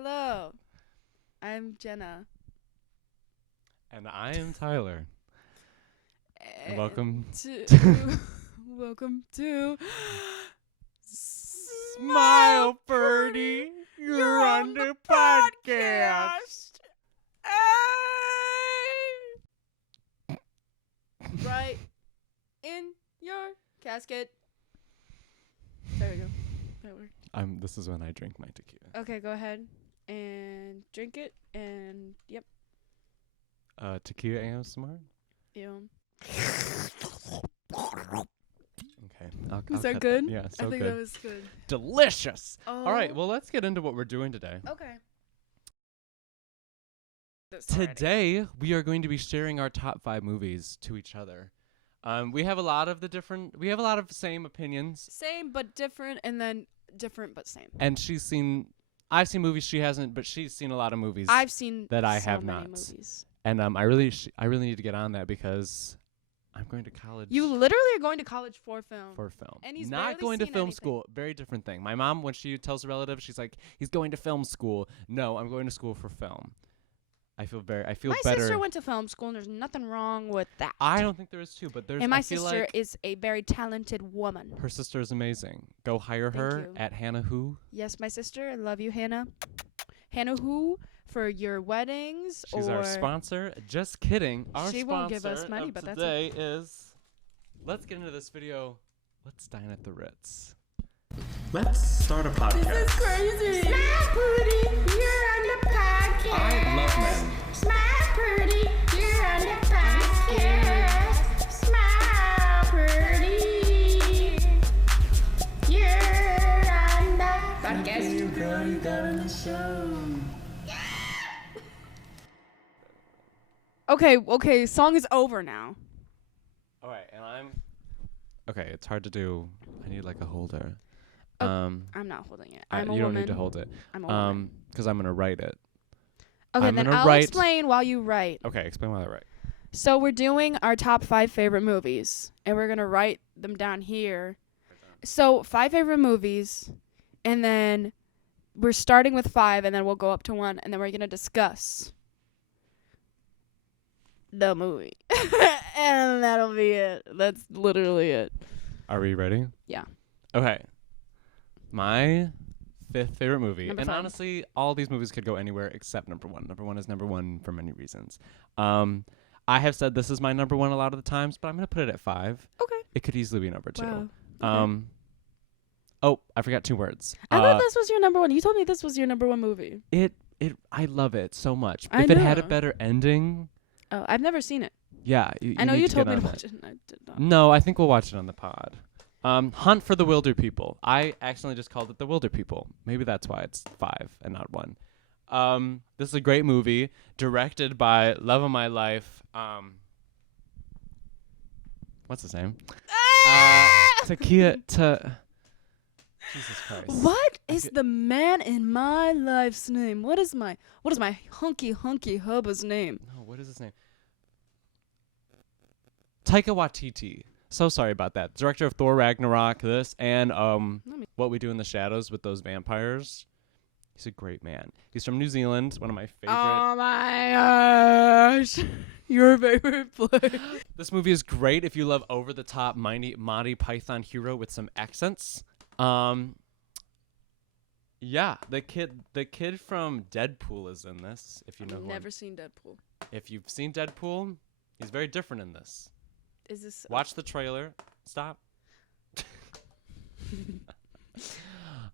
Hello, I'm Jennah. And I am Tyler. And welcome welcome to Smile Purrdy You're on the podcast. Right in your casket. There we go. That worked. This is when I drink my tequila. Okay, go ahead and drink it. And yep. Tequila ASMR? Ew. Okay. I'll Was that cut good? Yeah, so I think good. that was good. Delicious. Oh. All right, well, let's get into what we're doing today. Okay. Today, we are going to be sharing our top 5 movies to each other. We have a lot of the same opinions. Same but different, and then different but same. And I've seen movies she hasn't, but she's seen a lot of movies I've seen that I so have many not. movies. And I really need to get on that because I'm going to college. You literally are going to college for film. For film. And he's not barely going to seen film anything. school. Very different thing. My mom, when she tells her relative, she's like, he's going to film school. No, I'm going to school for film. I feel My better. sister went to film school, and there's nothing wrong with that. I don't think there is too, but there's. And my I feel sister like is a very talented woman. her sister is amazing. Go hire Thank her you. at Hannah Who. Yes, my sister. I love you, Hannah. Hannah who for your weddings She's or our sponsor. Just kidding. Our She sponsor won't give us money, of but that's today is. Let's get into this video. Let's dine at the Ritz. Let's start a podcast. This is crazy. Smile Purrdy, you're on the podcast. I love men. Smile Purrdy, you're on the podcast. Smile Purrdy, you're on the podcast. Okay, song is over now. All right, and Okay, it's hard to do. I need like a holder. Oh, I'm not holding it. I'm a you woman. don't need to hold it. I'm a woman. Because I'm gonna write it. Okay, I'm then gonna I'll write- explain while you write. Okay, explain why I write. So we're doing our top 5 favorite movies, and we're gonna write them down here. So 5 favorite movies, and then we're starting with 5, and then we'll go up to 1, and then we're gonna discuss the movie, and that'll be it. That's literally it. Are we ready? Yeah. Okay. My 5th favorite movie, Number and 5. honestly, all these movies could go anywhere except number 1. Number 1 is number 1 for many reasons. I have said this is my number 1 a lot of the times, but I'm gonna put it at 5. Okay. It could easily be number 2. Wow. Oh, I forgot 2 words. I thought this was your number 1. You told me this was your number 1 movie. I love it so much. I If it had a know. better ending, Oh, I've never seen it. yeah. I know need you to told get me to on watch it, and I did not. No, I think we'll watch it on the pod. Hunt for the Wilder People. I accidentally just called it The Wilder People. Maybe that's why it's 5 and not 1. This is a great movie, directed by love of my life. What's his name? Jesus Christ. What I is feel- the man in my life's name? What is my hunky hubba's name? No, what is his name? Taika Waititi. So sorry about that. Director of Thor Ragnarok, this, and me- What We Do in the Shadows with those vampires. He's a great man. He's from New Zealand, one of my favorite. Oh my gosh. Your favorite place. This movie is great if you love over-the-top Monty Python hero with some accents. Yeah, the kid from Deadpool is in this. If you know I've who never seen Deadpool. if you've seen Deadpool, he's very different in this. Is this Watch the trailer. Stop.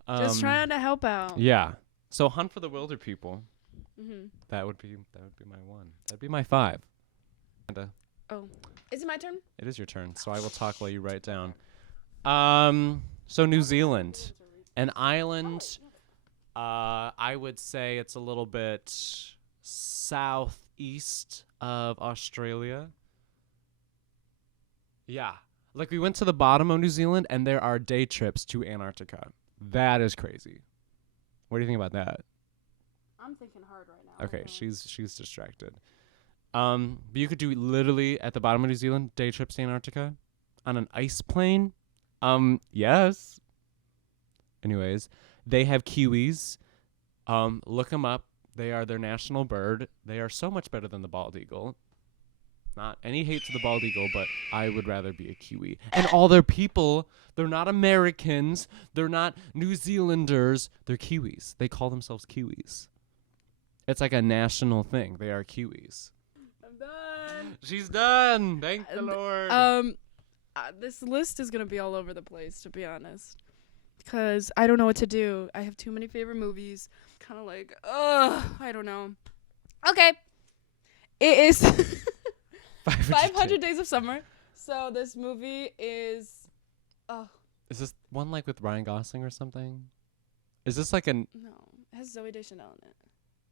just trying to help out? Yeah. So Hunt for the Wilder People. Mm-hmm. That would be my 1. That'd be my 5. And, Oh, is it my turn? it is your turn, so I will talk while you write down. So New Zealand, an island. I would say it's a little bit southeast of Australia. Yeah. Like we went to the bottom of New Zealand and there are day trips to Antarctica. That is crazy. What do you think about that? I'm thinking hard right now. Okay, she's distracted. But you could do literally at the bottom of New Zealand day trips to Antarctica on an ice plane. Yes. Anyways, they have kiwis. Look them up. They are their national bird. They are so much better than the bald eagle. Not any hate to the bald eagle, but I would rather be a Kiwi. And all their people, they're not Americans. They're not New Zealanders. They're Kiwis. They call themselves Kiwis. It's like a national thing. They are Kiwis. I'm done. She's done. Thank the Lord. This list is gonna be all over the place, to be honest, because I don't know what to do. I have too many favorite movies. Kind of like, I don't know. Okay, it is 500 Days of Summer. So this movie is, Is this one like with Ryan Gosling or something? Is this like an no, it has Zooey Deschanel in it.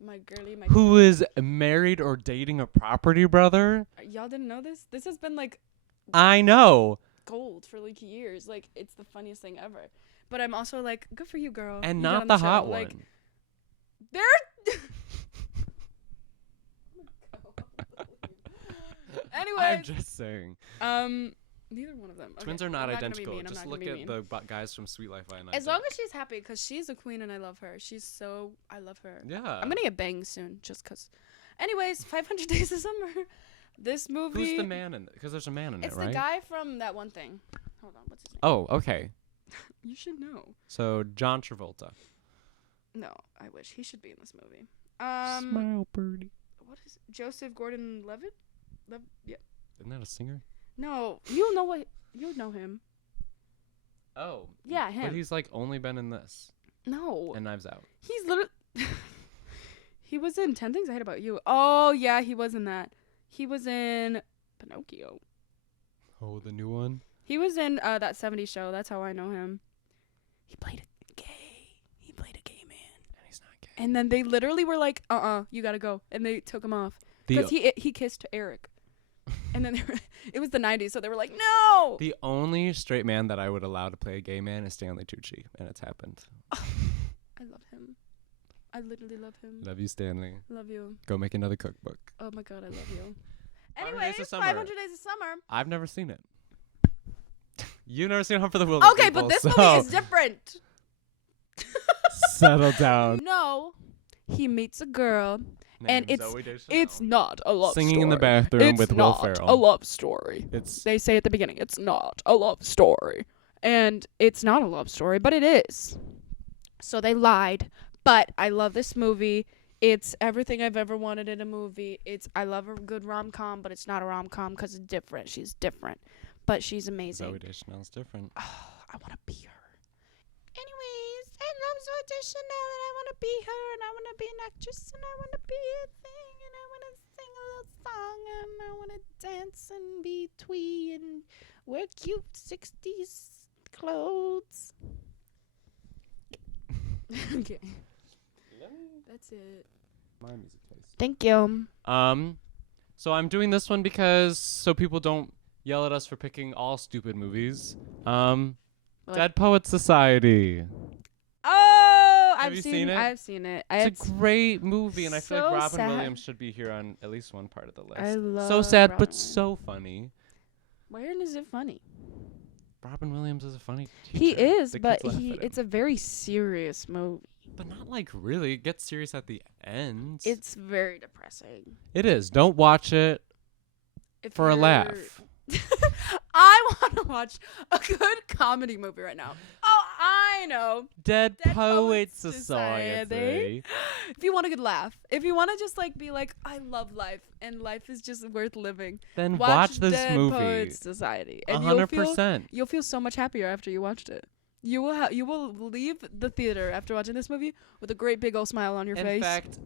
My girly, my who is married or dating a property brother? Y'all didn't know this? This has been like I know. gold for like years. Like, it's the funniest thing ever. But I'm also like, good for you, girl. And You got not on the show. hot Like, one. they're Anyways, I'm just saying. neither one of them. Twins Okay, are not I'm gonna be identical. mean, I'm Just not look gonna at be the mean. guys from Sweet Life of Pine. As long as she's happy, because she's a queen and I love her. I love her. Yeah. I'm gonna get banged soon, just cause. Anyways, 500 Days of Summer. This movie. Who's the man in it? Because there's a man in It's it, right? the guy from that one thing. Hold on, what's his name? Oh, okay. You should know. So John Travolta. No, I wish he should be in this movie. Smile Purrdy. What is Joseph Gordon-Levitt? Yeah. Isn't that a singer? No, you'll know him. Oh. Yeah, him. But he's like only been in this No, and Knives Out. he's literally. He was in 10 Things I Hate About You. Oh yeah, he was in that. He was in Pinocchio. Oh, the new one. He was in that 70s show. That's how I know him. He played a gay man. And he's not gay. And then they literally were like, you gotta go. And they took him off. Because he kissed Eric. And then it was the 90s, so they were like, no! The only straight man that I would allow to play a gay man is Stanley Tucci, and it's happened. I love him. I literally love him. Love you, Stanley. Love you. Go make another cookbook. Oh my god, I love you. 500 Anyways, Days of Summer. 500 Days of Summer. I've never seen it. You've never seen Hunt for the Wilder Okay, People, but this so movie is different. settle down. No, he meets a girl, and Named it's Zooey Deschanel. it's not a love story. Singing in the bathroom It's with Will not Ferrell. a love story. It's They say at the beginning, it's not a love story. And it's not a love story, but it is. So they lied. But I love this movie. It's everything I've ever wanted in a movie. I love a good rom-com, but it's not a rom-com because it's different. She's different. But she's amazing. Zooey Deschanel's different. I want to be her. Anyways, I love Zooey Deschanel, and I want to be her, and I want to be an actress, and I want to be a thing, and I want to sing a little song, and I want to dance and be twee and wear cute 60s clothes. Okay. That's it. My music taste. Thank you. So I'm doing this one because so people don't yell at us for picking all stupid movies. Dead Poets Society. Oh, Have you seen it? I've seen it. It's a great movie, and I feel like so Robin sad. Williams should be here on at least one part of the list. I love so sad, Robin but so funny. Where is it funny? Robin Williams is a funny teacher. He is, The but kids laugh at it's him. a very serious movie. But not like really. It gets serious at the end. It's very depressing. It is. Don't watch it If for a you're- laugh. I want to watch a good comedy movie right now. Oh, I know. Dead Dead Poets Poets Society. Society. If you want a good laugh, if you want to just like be like, I love life and life is just worth living, Then watch this Dead movie. Poets Society, and 100%. you'll feel so much happier after you watched it. You will leave the theater after watching this movie with a great big old smile on your In face. fact,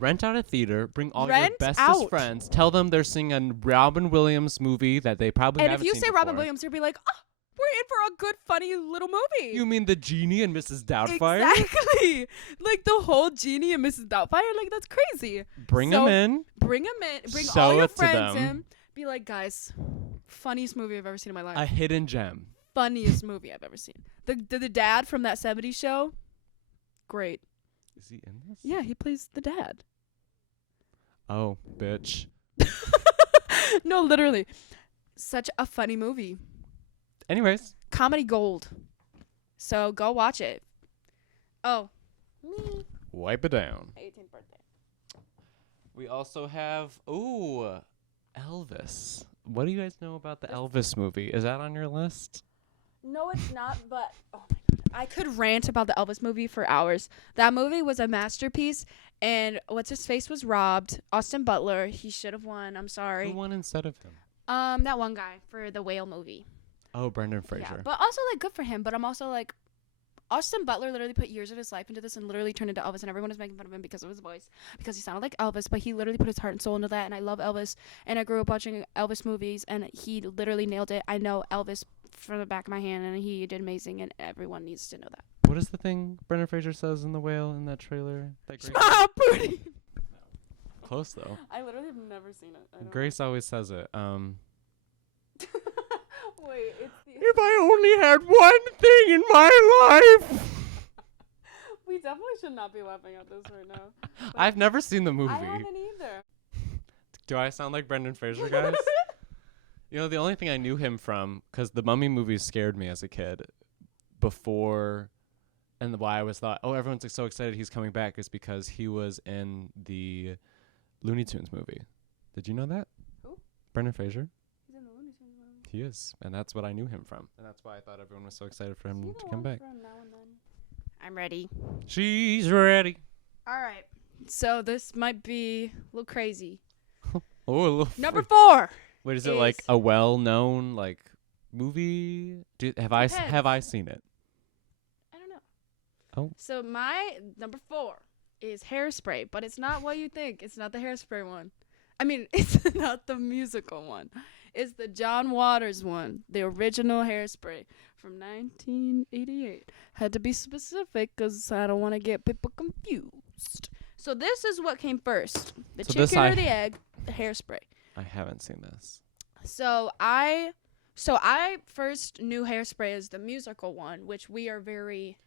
rent out a theater, bring all Rent your bestest out. friends, tell them they're seeing a Robin Williams movie that they probably And if haven't you seen say Robin before. Williams, you'll be like, oh, we're in for a good, funny little movie. You mean the Genie and Mrs. Doubtfire? Exactly. Like the whole Genie and Mrs. Doubtfire. Like, that's crazy. Bring So- them in. Bring them in. Bring Show all your it to friends them. in. Be like, guys, funniest movie I've ever seen in my life. A hidden gem. Funniest movie I've ever seen. The dad from that 70s show, great. Is he in this? Yeah, he plays the dad. Oh, bitch. No, literally. Such a funny movie. Anyways. Comedy gold. So go watch it. Oh. Wipe it down. 18th birthday. We also have Elvis. What do you guys know about the Elvis movie? Is that on your list? No, it's not, but oh my god. I could rant about the Elvis movie for hours. That movie was a masterpiece, and what's his face was robbed. Austin Butler, he should have won. I'm sorry. Who won instead of him? That one guy for the whale movie. Oh, Brendan Fraser. Yeah, but also like good for him, but I'm also like Austin Butler literally put years of his life into this and literally turned into Elvis, and everyone was making fun of him because of his voice, because he sounded like Elvis, but he literally put his heart and soul into that, and I love Elvis, and I grew up watching Elvis movies, and he literally nailed it. I know Elvis from the back of my hand, and he did amazing, and everyone needs to know that. What is the thing Brendan Fraser says in The Whale in that trailer? That great Smile Purrdy. Close though. I literally have never seen it. Grace always says it. Wait, it's the. If I only had one thing in my life. We definitely should not be laughing at this right now. I've never seen the movie. I haven't either. Do I sound like Brendan Fraser, guys? You know, the only thing I knew him from, because the Mummy movies scared me as a kid before, and why I was thought, oh, everyone's like so excited he's coming back, is because he was in the Looney Tunes movie. Did you know that? Who? Brendan Fraser. He's in the Looney Tunes movie. He is, and that's what I knew him from, and that's why I thought everyone was so excited for him to come back. I'm ready. She's ready. All right. So this might be a little crazy. Oh, a little Number 4. Wait, is it like a well-known like movie? Have I seen it? I don't know. Oh. So my number 4 is Hairspray, but it's not what you think. It's not the Hairspray one. I mean, it's not the musical one. It's the John Waters one, the original Hairspray from 1988. Had to be specific because I don't want to get people confused. So this is what came first: the chicken or the egg, the Hairspray. I haven't seen this. So I first knew Hairspray as the musical one, which we are very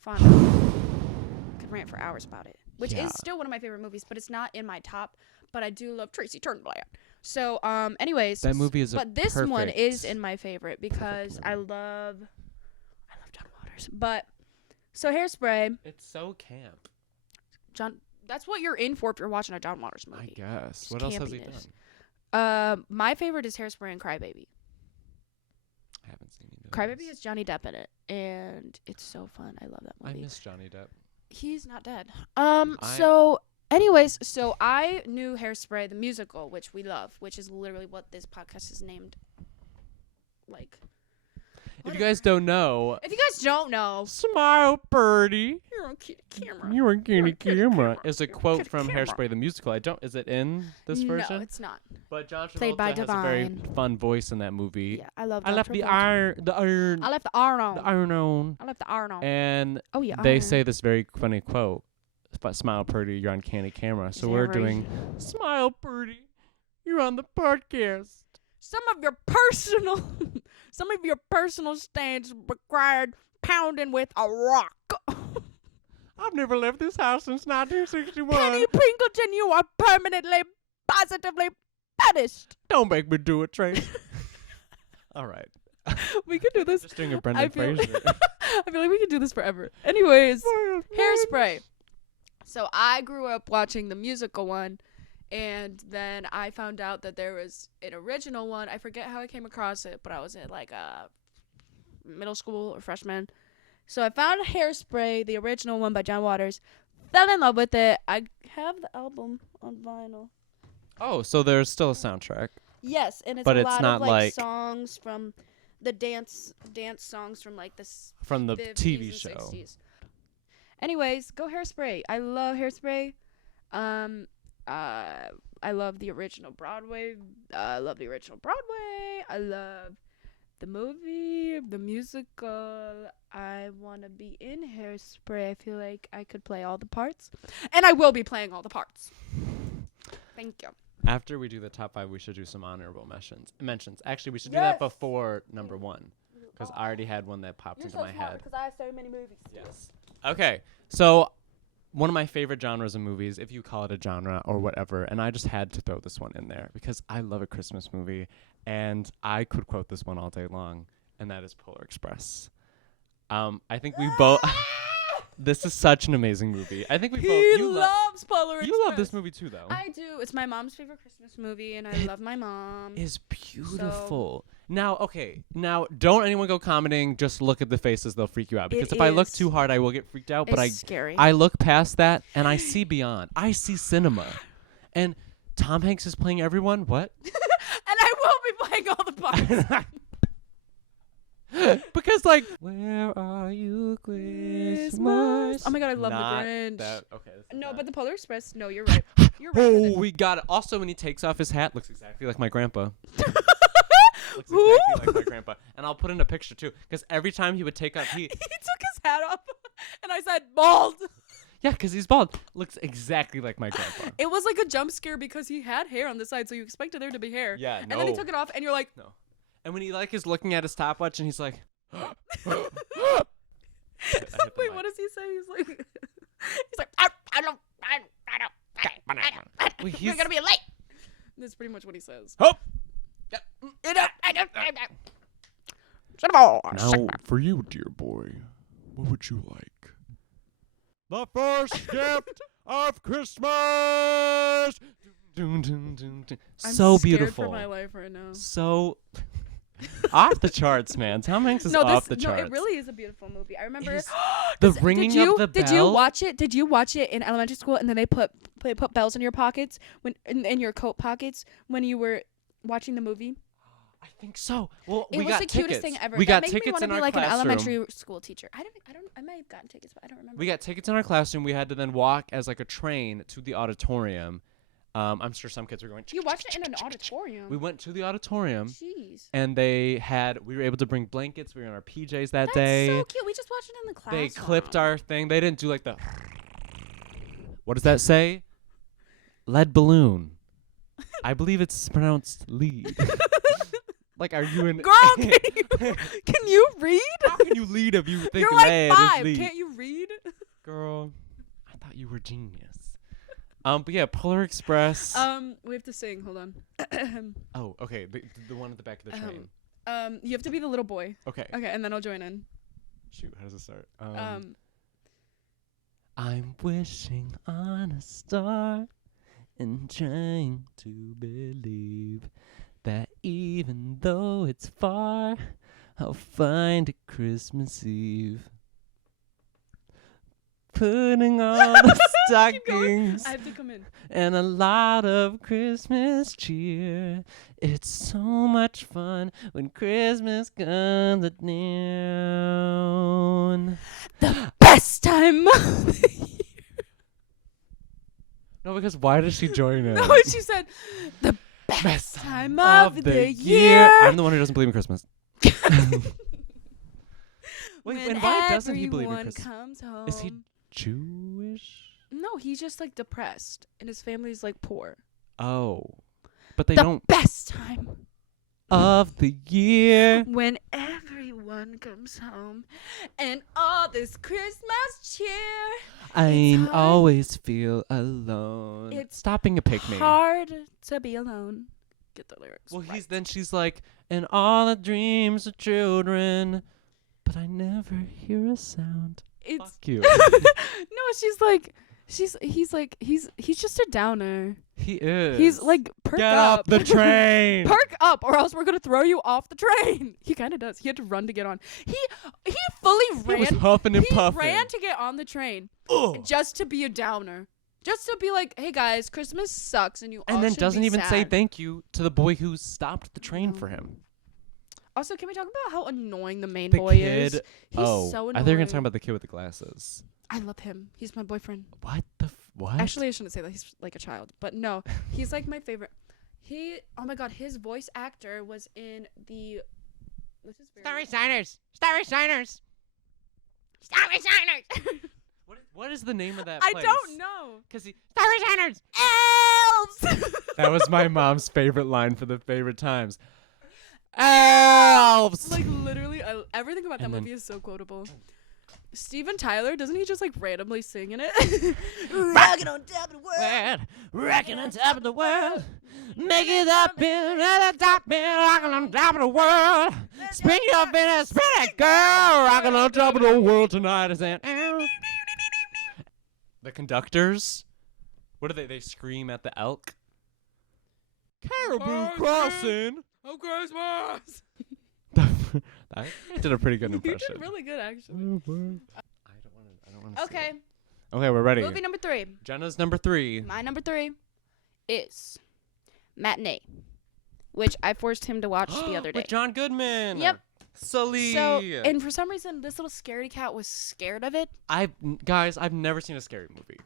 fond of. Could rant for hours about it, which is still one of my favorite movies, but it's not in my top. But I do love Tracy Turnblad. So, anyways, that movie is but this one is in my favorite because I love John Waters. But so Hairspray, it's so camp. that's what you're in for if you're watching a John Waters movie. I guess. What else has he done? My favorite is Hairspray and Crybaby. I haven't seen either. Crybaby has Johnny Depp in it, and it's so fun. I love that movie. I miss Johnny Depp. He's not dead. So anyways, so I knew Hairspray the musical, which we love, which is literally what this podcast is named. Like, if you guys don't know, Smile Purrdy, you're on kitty camera. you're on kitty camera is a You're on quote kitty from camera. Hairspray the musical. Is it in this version? No, it's not. But John Played by Travolta has a very Divine. fun voice in that movie. Yeah, I love. I left the Travolta. iron I left the iron on. on. I left the iron on. And Oh yeah. they iron. say this very funny quote, but Smile Purrdy, you're on candy camera. So Yeah, we're right. doing Smile Purrdy, you're on the podcast. some of your personal stains required pounding with a rock. I've never left this house since 1961. Penny Pringleton, you are permanently, positively banished. Don't make me do it, Trace. All right. We could do this. Just doing a Brendan Fraser. I feel like we could do this forever. Anyways, Hairspray. So I grew up watching the musical one, and then I found out that there was an original one. I forget how I came across it, but I was in like a middle school or freshman. So I found Hairspray, the original one by John Waters. Fell in love with it. I have the album on vinyl. Oh, so there's still a soundtrack. Yes, and it's But a it's lot not of like like- songs from the dance songs from like this From the 50s TV and show. 60s. Anyways, go Hairspray. I love Hairspray. I love the original Broadway. I love the original Broadway. I love the movie, the musical. I want to be in Hairspray. I feel like I could play all the parts. And I will be playing all the parts. Thank you. After we do the top 5, we should do some honorable mentions. Actually, we should do that Yes. before number 1, because I already had one that popped into my head. because I have so many movies. Yes. Okay. So one of my favorite genres of movies, if you call it a genre or whatever, and I just had to throw this one in there because I love a Christmas movie, and I could quote this one all day long, and that is Polar Express. I think we both. This is such an amazing movie. I think we both. He You loves Polar Express. you love this movie too, though. I do. It's my mom's favorite Christmas movie, and I love my mom. Is beautiful. Now, don't anyone go commenting. Just look at the faces; they'll freak you out. Because if I look is. too hard, I will get freaked out. But It's scary. I look past that and I see beyond. I see cinema, and Tom Hanks is playing everyone. What? and I will be playing all the parts. Because like, where are you, Christmas? Oh my God, I love Not the Grinch. that- okay. this is No, not- but the Polar Express. No, you're right. You're right. with Oh, it. we got it. Also, when he takes off his hat, looks exactly like my grandpa. Looks Who? exactly like my grandpa. And I'll put in a picture too, because every time he would take off, He took his hat off, and I said bald. yeah, because he's bald. Looks exactly like my grandpa. It was like a jump scare because he had hair on the side, so you expected there to be hair. Yeah, And then he took it off, and you're like, No. And when he like is looking at his stopwatch, and he's like, wait, mic. what does he say? He's like, Well, we're he's- gonna be late. That's pretty much what he says. oh. Now, Now, for you, dear boy, what would you like? The first gift of Christmas. Dun, dun, dun, dun. I'm So scared beautiful. for my life right now. So off the charts, man. Tom Hanks is No, off the no, charts. it really is a beautiful movie. I remember is. The Did ringing you, of the bell. Did you watch it? Did you watch it in elementary school and then they put bells in your pockets when in your coat pockets when you were watching the movie? I think so. Well, It we was got the tickets. cutest thing ever. We that got made me tickets want in to be our like classroom. an elementary school teacher. I might have gotten tickets, but I don't remember. We got tickets in our classroom. We had to then walk as like a train to the auditorium. I'm sure some kids were going. You watched it in an auditorium. We went to the auditorium, Jeez. and we were able to bring blankets. We were in our PJs that That's day. so cute. We just watched it in the class. They clipped our thing. They didn't do like the. What does that say? Lead balloon. I believe it's pronounced lead. Like, are you in? Girl, can you read? How can you lead if you think You're like lead is 5. lead? Can't you read? Girl, I thought you were genius. But yeah, Polar Express. We have to sing. Hold on. Oh, okay. The one at the back of the train. You have to be the little boy. Okay. Okay, and then I'll join in. Shoot, how does it start? I'm wishing on a star and trying to believe that even though it's far, I'll find it Christmas Eve. Putting on the Keep going. stockings I have to come in. and a lot of Christmas cheer. It's so much fun when Christmas comes down. Best time of the year. No, because why does she join in? No, she said the best time of the year. year. I'm the one who doesn't believe in Christmas. Wait, When and why doesn't he believe in everyone Christmas? comes home. Is he Jewish? No, he's just like depressed, and his family's like poor. Oh, but they the don't. best time Of the year. when everyone comes home, and all this Christmas cheer. I hard. always feel alone. It's Stop being a pick me. hard to be alone. Get the lyrics. Well, right. she's like, And all the dreams of children, but I never hear a sound. It's fuck you. no, she's like, he's just a downer. He is. He's like, perk Get up. off the train. Perk up, or else we're gonna throw you off the train. He kind of does. He had to run to get on. He fully He was ran. huffing and He puffing. ran to get on the train just to be a downer, just to be like, hey guys, Christmas sucks, and you all and then should doesn't be even say sad. thank you to the boy who stopped the train No. for him. Also, can we talk about how annoying the main The boy kid. is? He's oh, so annoying. I thought you were gonna talk about the kid with the glasses. I love him. He's my boyfriend. What the what? Actually, I shouldn't say that. He's like a child, but no, he's like my favorite. Oh my god, his voice actor was in the. This is very Signers. Starry Signers. Starry Signers. what is the name of that I place? don't know. Cause he. Starry Signers. Elves. That was my mom's favorite line for the favorite times. Elves. Like literally, everything about that And then- movie is so quotable. Steven Tyler, doesn't he just like randomly sing in it? Rocking on top of the world, rocking on top of the world, make it up in at the top, rocking on top of the world. Spin your fingers, spin it, girl, rocking on top of the world tonight. Is that? The conductors. What do they? They scream at the elk. Caribou crossing. Oh, Christmas! I did a pretty good You impression. did really good, actually. I don't want to. Okay, Okay, we're ready. movie number 3. Jennah's number 3. My number 3 is Matinee, which I forced him to watch the other day. With John Goodman. Yep. Sully. So, and for some reason, this little scaredy cat was scared of it. I've never seen a scary movie.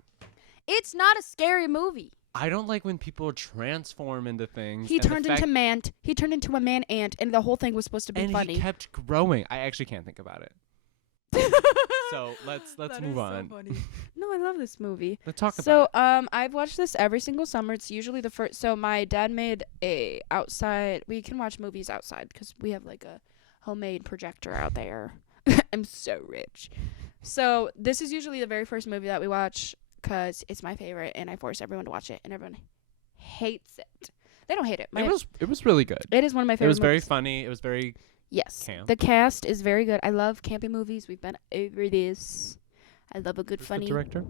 It's not a scary movie. I don't like when people transform into things. He and the turned fact- into a man ant, and the whole thing was supposed to be and funny. he kept growing. I actually can't think about it. So let's move on. No, I love this movie. Let's talk about So, it. I've watched this every single summer. It's usually the first. So my dad made a outside. We can watch movies outside because we have like a homemade projector out there. I'm so rich. So this is usually the very first movie that we watch because it's my favorite, and I force everyone to watch it, and everyone hates it. They don't hate it. It was really good. It is one of my favorite. It was very movies. funny. It was very Yes. camp. The cast is very good. I love campy movies. We've been over this. I love a good Who's funny. the director?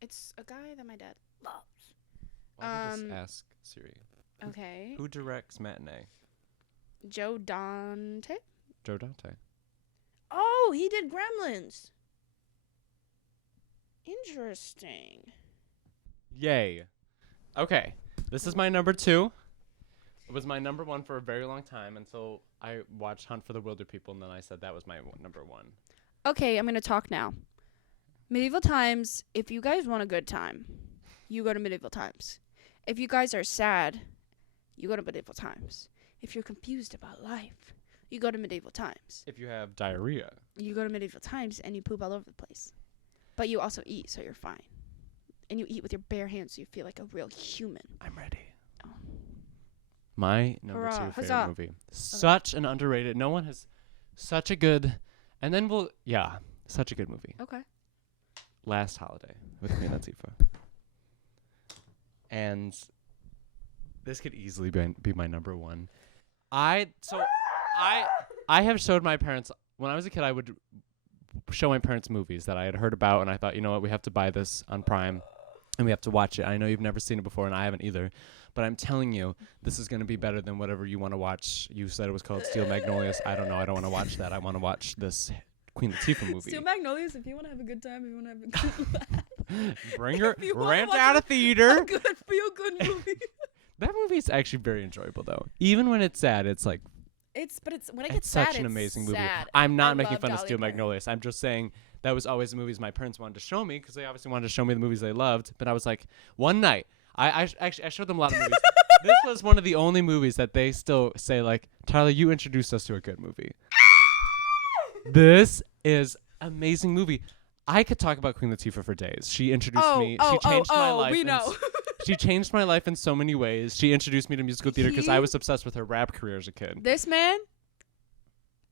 It's a guy that my dad loves. Why don't you just ask Siri. Okay. Who directs Matinee? Joe Dante. Joe Dante. Oh, he did Gremlins. Interesting. Yay. Okay. This is my number 2. It was my number 1 for a very long time until I watched Hunt for the Wilder People, and then I said that was my number 1. Okay, I'm going to talk now. Medieval Times, if you guys want a good time, you go to Medieval Times. If you guys are sad, you go to Medieval Times. If you're confused about life, you go to Medieval Times. If you have diarrhea. You go to Medieval Times and you poop all over the place. But you also eat, so you're fine. And you eat with your bare hands, so you feel like a real human. I'm ready. Oh. My number Hurrah, 2 favorite huzzah. movie. Such an underrated. No one has such a good. And then such a good movie. Okay. Last Holiday with Queen Latifah. And this could easily be my number 1. I have showed my parents when I was a kid. I would show my parents movies that I had heard about, and I thought, you know what, we have to buy this on Prime, and we have to watch it. I know you've never seen it before, and I haven't either. But I'm telling you, this is going to be better than whatever you want to watch. You said it was called Steel Magnolias. I don't know. I don't want to watch that. I want to watch this Queen Latifah movie. Steel Magnolias, if you want to have a good time, if you want to have a good laugh. Bring her If you wanna rent watch out of theater. A good, feel good movie. That movie is actually very enjoyable, though. Even when it's sad, it's like But when it gets it's sad, such an it's amazing movie. sad. I'm not I making love fun of Dolly Steel Parton. Magnolias. I'm just saying that was always the movies my parents wanted to show me because they obviously wanted to show me the movies they loved. But I was like, one night, I showed them a lot of movies. This was one of the only movies that they still say, like, Tyler, you introduced us to a good movie. This is amazing movie. I could talk about Queen Latifah for days. She introduced me. She changed my life. We in know. She changed my life in so many ways. She introduced me to musical theater because I was obsessed with her rap career as a kid. This man,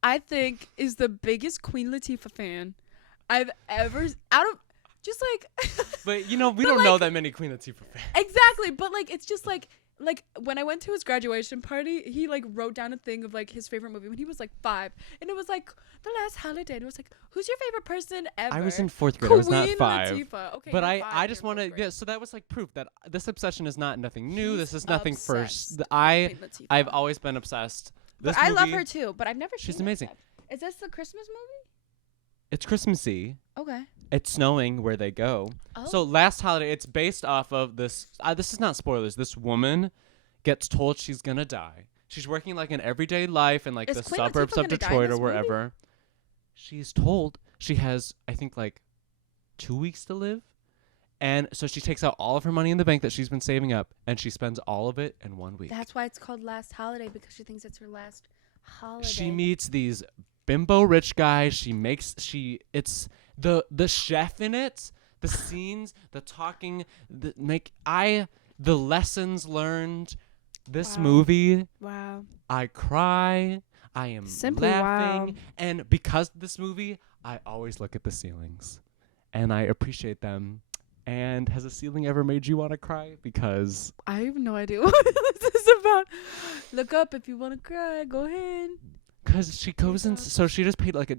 I think, is the biggest Queen Latifah fan I've ever just like. But, you know, we But, don't know like- that many Queen Latifah fans. Exactly, but like it's just like when I went to his graduation party, he like wrote down a thing of like his favorite movie when he was like 5, and it was like The Last Holiday. And it was like, who's your favorite person ever? I was in 4th grade. I was not Queen 5. Latifah. Okay, But you're I 5, just you're want to, fourth grade. yeah, so that was like proof that this obsession is not nothing new. He's This is nothing obsessed first. with I've Queen Latifah. always been obsessed. This But I love movie, her too, but I've never she's seen it amazing. yet. Is this the Christmas movie? It's Christmassy. Okay. It's snowing where they go. Oh. So Last Holiday, it's based off of this. This is not spoilers. This woman gets told she's gonna die. She's working like an everyday life in like Is the Queen suburbs Latifah of gonna die in Detroit or this movie? wherever. She's told she has, I think, like 2 weeks to live. And so she takes out all of her money in the bank that she's been saving up, and she spends all of it in 1 week. That's why it's called Last Holiday, because she thinks it's her last holiday. She meets these bimbo rich guys. It's the chef in it, the scenes, the talking, the lessons learned. This Wow. movie, Wow. I cry. I am Simply laughing, wow. and because of this movie, I always look at the ceilings, and I appreciate them. And has a ceiling ever made you want to cry? Because I have no idea what this is about. Look up if you want to cry. Go ahead. she goes in, so she just paid like a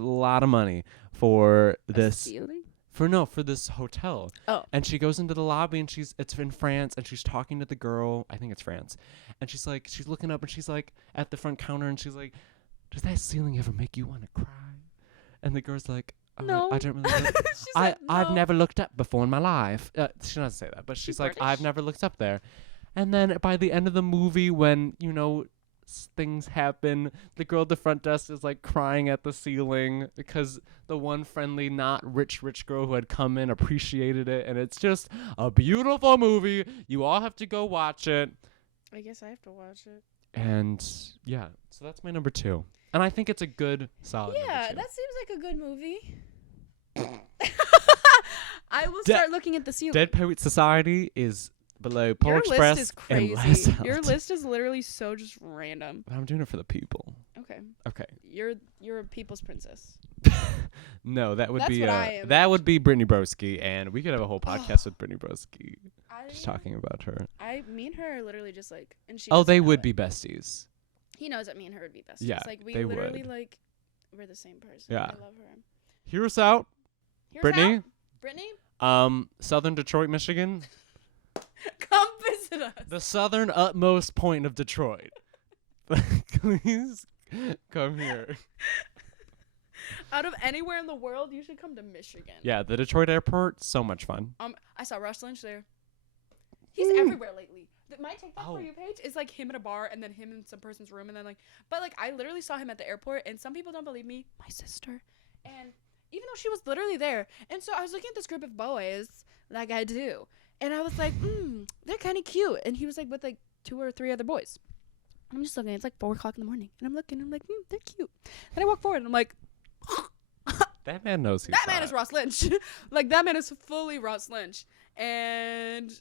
lot of money for A this. ceiling? For this hotel. Oh. And she goes into the lobby and it's in France and she's talking to the girl. I think it's France. And she's looking up and she's like at the front counter and she's like, does that ceiling ever make you want to cry? And the girl's like, No. I don't really look. She said I've no. never looked up before in my life. She doesn't say that, but she's like, I've British. never looked up there. And then by the end of the movie, when, things happen, the girl at the front desk is like crying at the ceiling because the one friendly, not rich girl who had come in appreciated it. And it's just a beautiful movie. You all have to go watch it. I guess I have to watch it. And yeah, so that's my number 2. And I think it's a good, solid Yeah, number 2. that seems like a good movie. I will De- start looking at the ceiling. Dead Poet Society is below Polar Your Express list is and crazy. Last Your Out. list is literally so just random. I'm doing it for the people. Okay, Okay. you're a people's princess. No, that would That's be what I am. that would be Brittany Broski, and we could have a whole podcast with Brittany Broski just talking about her. Me and her are literally just like, and she. Oh, doesn't they know would it. be besties. He knows that me and her would be besties. Yeah, like we they literally would. like, we're the same person. Yeah. I love her. Hear us out, Here's Brittany. out. Brittany, Southern Detroit, Michigan, come visit us. the southern utmost point of Detroit. Please come here. Out of anywhere in the world, you should come to Michigan. Yeah, the Detroit airport, so much fun. I saw Rush Lynch there. He's everywhere lately. My TikTok for you page is like him at a bar and then him in some person's room and then but I literally saw him at the airport and some people don't believe me. My sister. And even though she was literally there. And so I was looking at this group of boys like I do. And I was like, they're kind of cute. And he was like with like 2 or 3 other boys. I'm just looking. It's like 4 o'clock in the morning. And I'm looking. I'm like, they're cute. And I walk forward and I'm like, That man knows he's that man hot. is Ross Lynch. Like, that man is fully Ross Lynch. And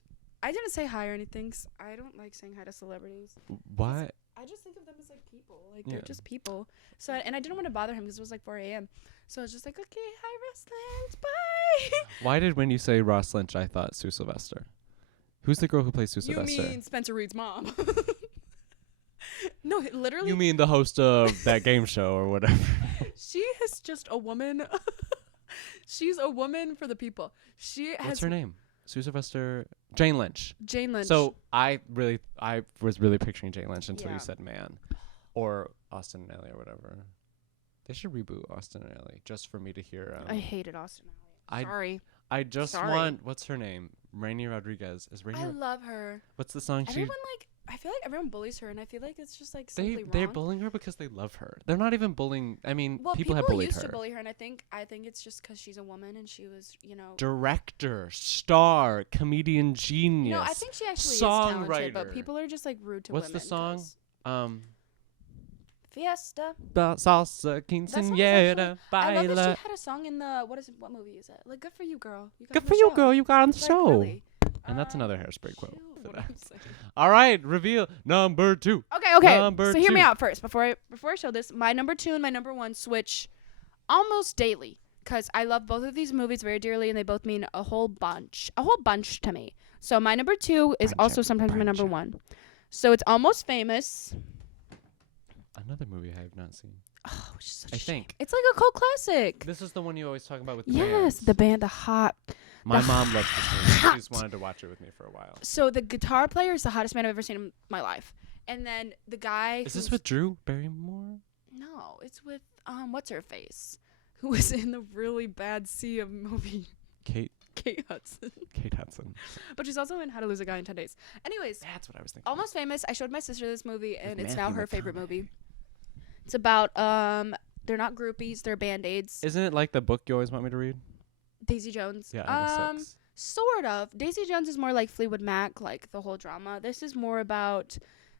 I didn't say hi or anything. I don't like saying hi to celebrities. What? I just think of them as, like, people. Like, Yeah. they're just people. So, and I didn't want to bother him because it was, like, 4 a.m. So I was just like, okay, hi, Ross Lynch. Bye. Why did when you say Ross Lynch, I thought Sue Sylvester? Who's the girl who plays Sue You Sylvester? mean Spencer Reed's mom. No, literally. You mean the host of that game show or whatever? She is just a woman. She's a woman for the people. She has. What's her name? Sue Sylvester? Jane Lynch. Jane Lynch. So I was really picturing Jane Lynch until Yeah. you said man. Or Austin and Ellie or whatever. They should reboot Austin and Ellie just for me to hear. I hated Austin. I- Sorry. I just Sorry. want, what's her name? Rainey Rodriguez. Is Rainey? I love her. What's the song she? Everyone I feel like everyone bullies her, and I feel like it's just like simply They're wrong. bullying her because they love her. They're not even bullying. I mean, Well, people have bullied used her. to bully her, and I think it's just because she's a woman and she was, Director, star, comedian genius. No, I think she actually is talented, but songwriter. people are just like rude to What's women. the song? 'cause Fiesta. Salsa, That song is actually- quinceañera, I love that baila. she had a song in the what movie is it? Like, good for you, girl. You got Good on for the you, show. girl. You got on the Like, show. really. And that's another Hairspray quote shoot, for what that. I'm saying. All right, reveal number 2. Okay. Number So hear me 2. out first before I show this. My number 2 and my number 1 switch almost daily because I love both of these movies very dearly and they both mean a whole bunch to me. So my number 2 is also sometimes my number 1. So it's Almost Famous. Another movie I have not seen. Oh, which is such I a shame. think. It's like a cult classic. This is the one you always talk about with the Yes, bands. the band, the hot. My the mom loves this movie. She's wanted to watch it with me for a while. So the guitar player is the hottest man I've ever seen in my life. And then the guy Is this who's- with Drew Barrymore? No, it's with what's her face? Who was in the really bad Sea of movie. Kate Hudson. Hudson. But she's also in How to Lose a Guy in 10 Days. Anyways, That's what I was thinking. Almost Famous. I showed my sister this movie and it's now Matthew her favorite McConaughey. movie. It's about they're not groupies, they're band-aids. Isn't it like the book you always want me to read? Daisy Jones. Yeah, number 6. Sort of. Daisy Jones is more like Fleetwood Mac, like the whole drama. This is more about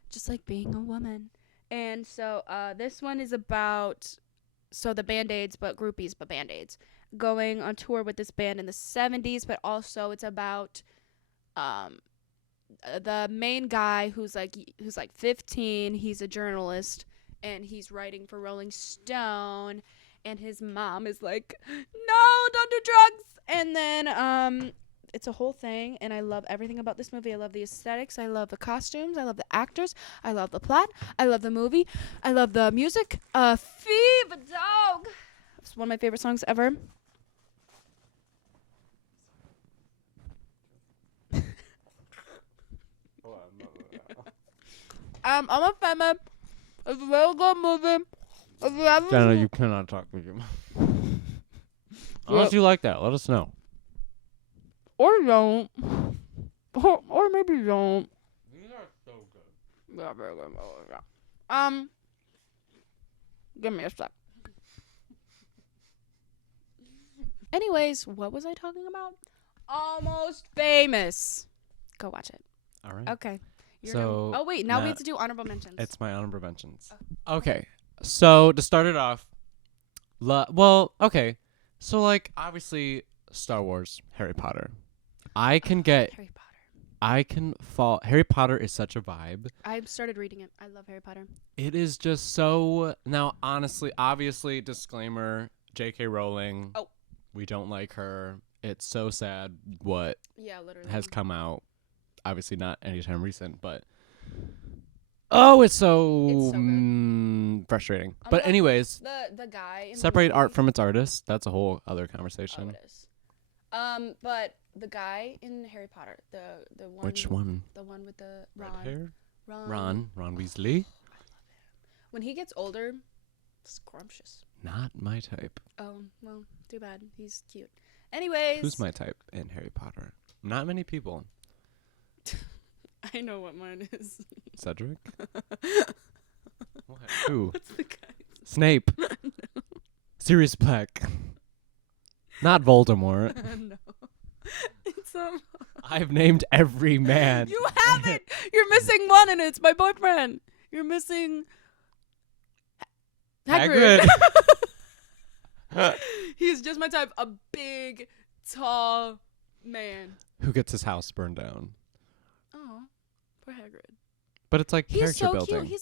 just like being a woman. And so this one is about the Band-Aids, but groupies, but Band-Aids, going on tour with this band in the 70s, but also it's about the main guy who's like 15. He's a journalist and he's writing for Rolling Stone. And his mom is like, no, don't do drugs. And then it's a whole thing. And I love everything about this movie. I love the aesthetics. I love the costumes. I love the actors. I love the plot. I love the movie. I love the music. Fever Dog. It's one of my favorite songs ever. I'm a fan. It's a real good movie. If you haven't Jennah, seen- you cannot talk with your mouth. Unless you like that, let us know. or don't. Or maybe you don't. These are so good. Yeah, very good. Give me a sec. Anyways, what was I talking about? Almost Famous. Go watch it. All right. Okay. So, oh wait, now we now- have to do honorable mentions. It's my honorable mentions. Okay. So to start it off, okay. So like obviously Star Wars, Harry Potter. I can get Harry Potter. I can fall Harry Potter is such a vibe. I started reading it. I love Harry Potter. It is just so now honestly, obviously disclaimer, J.K. Rowling. Oh. We don't like her. It's so sad what Yeah, literally. has come out. Obviously not anytime recent, but oh, it's so, It's so good. frustrating. Oh my But God. anyways, the guy in the separate art movie- from its artist. That's a whole other Oh, conversation. it is. But the guy in Harry Potter, the one Which one? The one with the Red Ron. hair? Ron. Ron Weasley? When he gets older, scrumptious. Not my type. Oh, well, too bad. He's cute. Anyways. Who's my type in Harry Potter? Not many people. I know what mine is. Cedric? What? Who? What's the guy? Snape. Sirius Black. Not Voldemort. No. It's I've named every man. You haven't. You're missing one, and it's my boyfriend. You're missing Hagrid. He's just my type. A big, tall man. Who gets his house burned down? Oh, poor Hagrid. But it's like He's character so building. cute. He's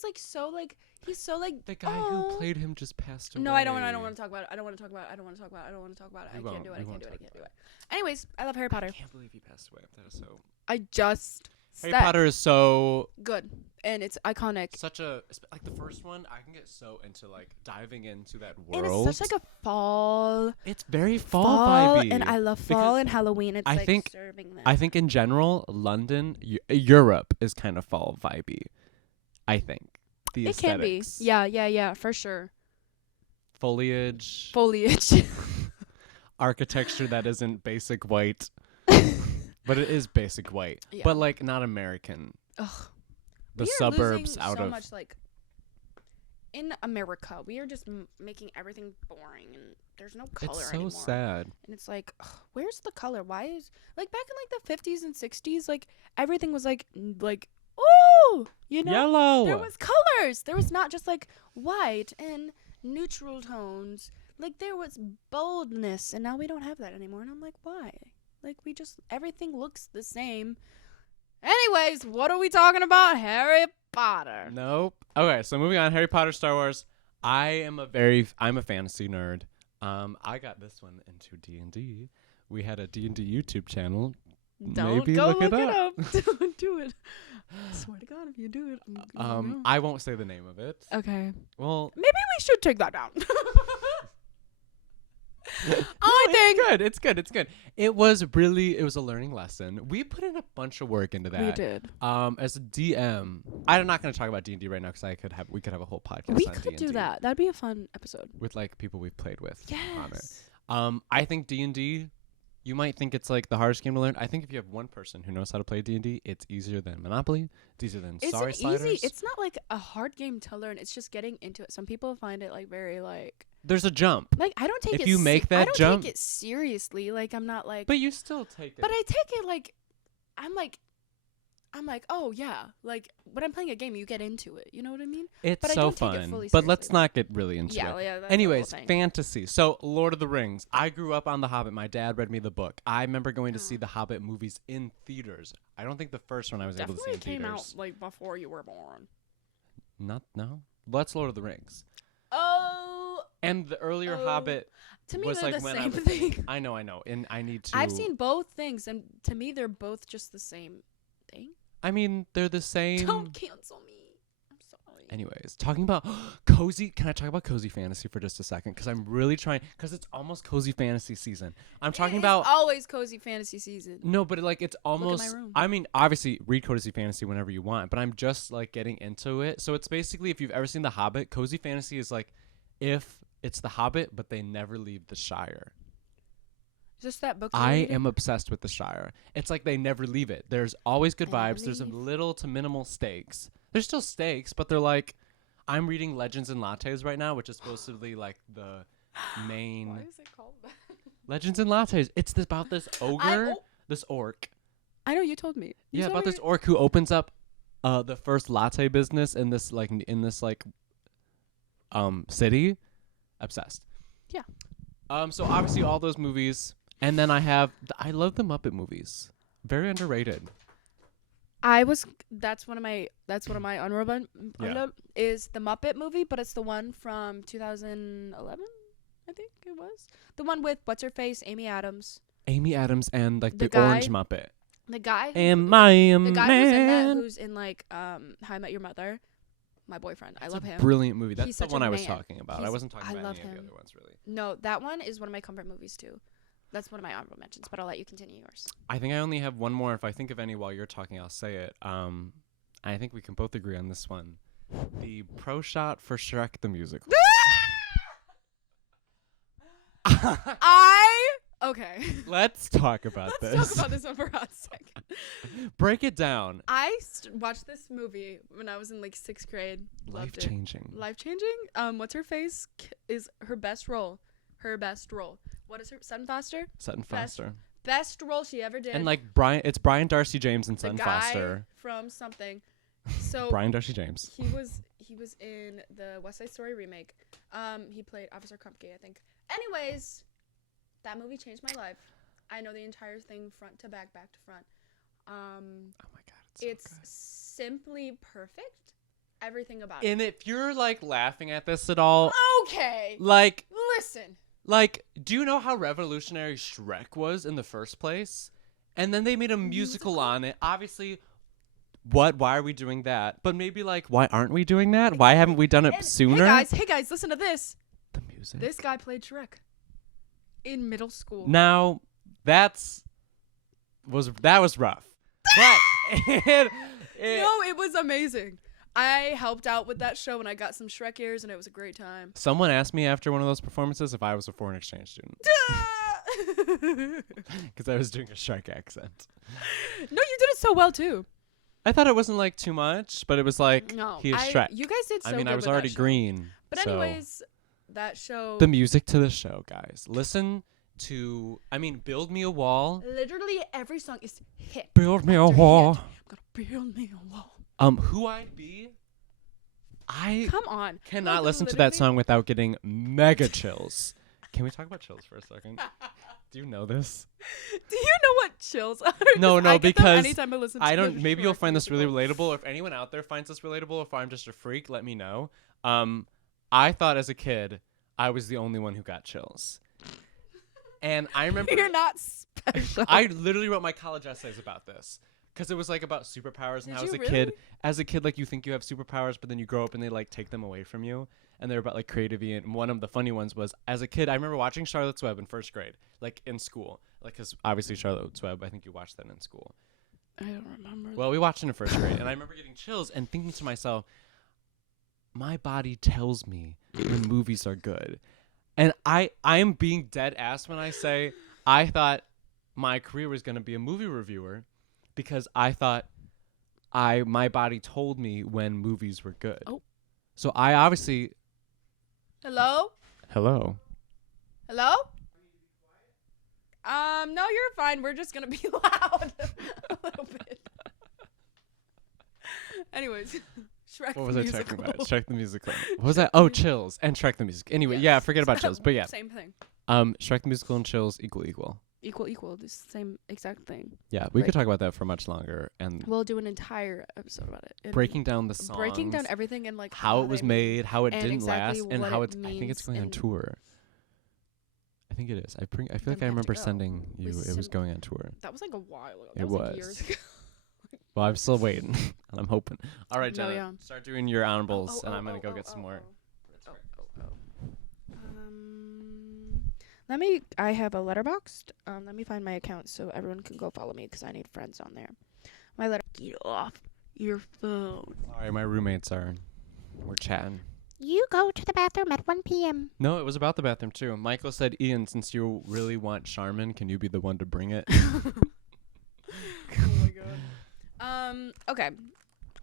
so The guy oh. who played him just passed away. No, I don't want to talk about it. I don't want to talk about it. I don't want to talk about it. I don't want to talk about it. We I won't. can't do it. We I can't won't do it. I talk can't do about it. Anyways, I love Harry Potter. I can't believe he passed away. That is so. I just Harry said Potter is so good, and it's iconic. such a like the first one. I can get so into like diving into that And world. it's such like a fall, It's very fall vibey. and I love fall Because and Halloween. It's I like think- serving that. I think in general, London, Europe is kind of fall vibey. I think the it can be. aesthetics. Yeah, for sure. Foliage, Foliage. architecture that isn't basic white, but it is basic white. Yeah. But like not American. Ugh. The We are suburbs losing out so of much like in America. We are just making everything boring, and there's no color it's so anymore. sad. And it's like, ugh, where's the color? Why is like back in like the 50s and 60s, like everything was like ooh, you know, Yellow. there was colors. There was not just like white and neutral tones. Like there was boldness, and now we don't have that anymore. And I'm like, why? Like we just everything looks the same. Anyways, what are we talking about? Harry Potter. Nope. Okay, so moving on, Harry Potter, Star Wars. I'm a fantasy nerd. I got this one into D&D. We had a D&D YouTube channel. Don't Maybe go look it up. Don't do it. I swear to God, if you do it, I'm gonna know. I won't say the name of it. Okay. Well, Maybe we should take that down. it's good. It was a learning lesson. We put in a bunch of work into that. We did. As a DM, I'm not going to talk about D&D right now because we could have a whole podcast We on could D&D do that. That'd be a fun episode. with like people we've played with on it. Yes. I think D&D, you might think it's like the hardest game to learn. I think if you have one person who knows how to play D&D, it's easier than Monopoly. It's easier than Sorry Sliders. Easy. It's not like a hard game to learn. It's just getting into it. Some people find it like very like There's a jump, I don't take If it. you make I that don't jump- take it seriously. Like I'm not like. but you still take it. But I take it like, I'm like, oh yeah, like when I'm playing a game, you get into it. You know what I mean? It's but I so don't take it fun. fully But let's seriously. not get really into it. Yeah. That's the whole Anyways, thing. fantasy. So, Lord of the Rings. I grew up on The Hobbit. My dad read me the book. I remember going to see the Hobbit movies in theaters. I don't think the first one I was able to see Definitely in came out theaters. like before you were born. No. That's Lord of the Rings. Oh, And the earlier Oh. Hobbit to me was they're like the when I same was thing. I know. And I need to I've seen both things, and to me they're both just the same thing. I mean, they're the same. Don't cancel me. I'm sorry. Anyways, talking about cozy. Can I talk about cozy fantasy for just a second? Because I'm really trying. Because it's almost cozy fantasy season. I'm talking about. always cozy fantasy season. No, but like it's my almost. room. I mean, obviously, read cozy fantasy whenever you want. But I'm just like getting into it. So it's basically, if you've ever seen The Hobbit, cozy fantasy is like if it's The Hobbit, but they never leave the Shire. Just that book. I am obsessed with the Shire. It's like they never leave it. There's always good They never vibes. There's a leave. little to minimal stakes. There's still stakes, but they're like, I'm reading Legends and Lattes right now, which is supposedly like the main Why is it called that? Legends and Lattes. It's about this ogre, oh. this orc. I know you told me. You Yeah, told about me- this orc who opens up the first latte business in this city. Obsessed. Yeah. So obviously all those movies, and then I love the Muppet movies. Very underrated. That's one of my honorable Yeah. is the Muppet movie, but it's the one from 2011, I think it was. The one with what's her face, Amy Adams. Amy Adams and like The the orange guy- Muppet. The guy who, Am I a the guy who's in that man? who's in like How I Met Your Mother. My boyfriend. I It's love a him. brilliant movie. That's He's the such one a I was man. talking about. I He's- wasn't talking I about love any of the him. other ones really. No, that one is one of my comfort movies too. That's one of my honorable mentions, but I'll let you continue yours. I think I only have one more. If I think of any while you're talking, I'll say it. I think we can both agree on this one. The pro shot for Shrek the musical. Okay. Let's talk about Let's this. talk about this one for a hot second. Break it down. I watched this movie when I was in like 6th grade. Life Loved it. changing. Life changing. What's her face? Is her best role. Her best role. What is her? Sutton Foster. Sutton Best- Foster. Best role she ever did. And like it's Brian Darcy James and the Sutton guy Foster. from something. So Brian Darcy James. he was in the West Side Story remake. He played Officer Krupke, I think. Anyways, that movie changed my life. I know the entire thing front to back, back to front. Oh my god. It's So good. simply perfect. Everything about it. And if you're like laughing at this at all, Okay. like Listen. do you know how revolutionary Shrek was in the first place? And then they made a musical on it. Obviously, why are we doing that? But maybe like, why aren't we doing that? Why haven't we done it And sooner? Hey guys, listen to this. The music. This guy played Shrek in middle school. Now, that was rough. But it, No, it was amazing. I helped out with that show and I got some Shrek ears and it was a great time. someone asked me after one of those performances if I was a foreign exchange student No, because I was doing a Shrek accent. you did it so well too. I thought it wasn't like too much, but it was like No, he is Shrek. You guys did so I mean, good I was with already that show. green. But so anyways, that show. the music to the show, guys. Listen to, Build Me a Wall. Literally every song is hit. Build me a after wall. hit. I'm gonna build me a wall. Who I'd Be. I Come on. cannot Like, listen to that literally- song without getting mega chills. Can we talk about chills for a second? Do you know this? Do you know what chills are? No, 'Cause no, I get them because anytime I listen to I the don't. Maybe you'll Shrek find this really musical. relatable. If anyone out there finds this relatable, if I'm just a freak, let me know. I thought as a kid I was the only one who got chills, and I remember You're not special. I literally wrote my college essays about this because it was like about superpowers and Did how you as a kid, like you think you have superpowers, but then you grow up and they like take them away from you. And they're about like creativity. And one of the funny ones was as a kid, I remember watching Charlotte's Web in first grade, like in school, like because obviously Charlotte's Web, I think you watched that in school. I don't remember. Well, we watched it in first grade, and I remember getting chills and thinking to myself, my body tells me when movies are good. And I am being dead ass when I say I thought my career was going to be a movie reviewer because I thought my body told me when movies were good. Oh. So I obviously... Hello? Hello? Hello? No, you're fine. We're just gonna be loud a little bit. Anyways, Shrek What was the I talking musical. about? Shrek the musical. What was that? Oh, Chills and Shrek the music. Anyway, yeah, forget about Chills. But yeah, Same thing. Shrek the musical and Chills equal. Equal. The same exact thing. Yeah, we Right. could talk about that for much longer and We'll do an entire episode about it. And breaking down the songs, breaking down everything and like how it was they mean. made, how it and didn't exactly last, and what how it it's. I think it's means going on and- tour. I think it is. I feel Then like we I have to remember go. sending you. We it was sent- going on tour. That was like a while ago. It That was like was. years ago. Well, I'm still waiting. And I'm hoping. All right, No, Jennah, yeah. start doing your honorables, and I'm going to go get some more. I have a letterboxd. Let me find my account so everyone can go follow me because I need friends on there. My letter. Get off your phone. Sorry, my roommates we're chatting. You go to the bathroom at 1 p.m. No, it was about the bathroom, too. Michael said, Ian, since you really want Charmin, can you be the one to bring it? Oh my god. Okay.